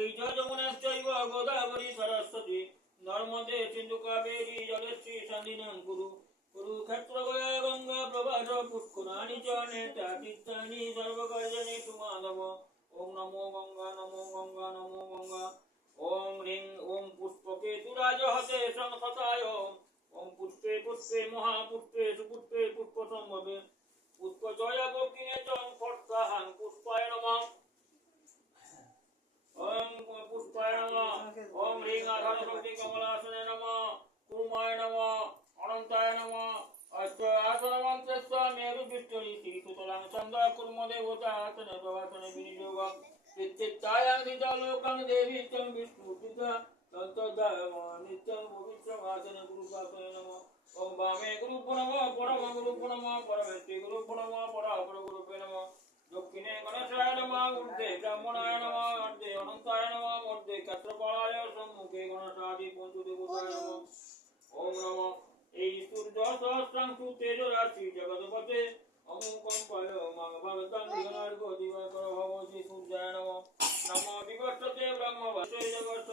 গঙ্গৈ চ যমুনাশ্চৈব গোদাবরী সরস্বতী নর্মদে সিন্ধু কাবেরী জলেশ্বরী সন্নিধিং কুরু কুরুক্ষেত্র গয়া গঙ্গা প্রবাহ পুষ্করাণি চ নেত্রাতীর্থানি সর্বকার্যাণি মাধব। ওম নমো গঙ্গা নমো গঙ্গা নমো গঙ্গা। ওম হ্রিং ওম পুষ্পকেতুরাজ হতে সংহতায়। ওম পুষ্পে পুষ্পে মহাপুষ্পে সুপুষ্পে পুষ্প সম্ভবে পুষ্পজয়া বকিনে চং ফট্টাহাং পুষ্পায় নমঃ। ওম পুষ্পায় নমঃ। ওম হ্রিং আধার শক্তি কমলাসনে নমঃ। কুর্মায় নমঃ। অনন্তায় নমঃ। অষ্ট আসনমন্ত্রস্য মেরু বিষ্ণুরি শ্রীসুতলাং চন্দ্র কুর্ম দেবতা আসনে প্রভাসনে বিনিযোগম চিত্তায়াং হৃদলোকং দেবী চ বিষ্ণুপিতা তন্তদায়ম নিত্যং পবিত্রমাসনে গুরুপাসনে নমঃ। ওম বামে গুরুভ্যো নমঃ পরম গুরুভ্যো নমঃ পরমেষ্ঠি গুরুভ্যো নমঃ পরাপর গুরুভ্যো নমঃ। দক্ষিণে গণেশায় নমঃ ঊর্ধ্বে ব্রাহ্মণায় নমঃ অর্ধে অনন্তায় নমঃ মধ্যে ক্ষেত্রপালায় সম্মুখে গণেশাদি পঞ্চদেবতায় নমঃ। ওম নমঃ। এই সূর্য সহস্রাংশু তেজরাশি জগৎপতে অমুকম্পায় মাং ভগতাং দিগনার্ঘ দিবাকর ভবতি সূর্যায় নমঃ। নমঃ বিবর্ততে ব্রহ্মবৎসে জগৎ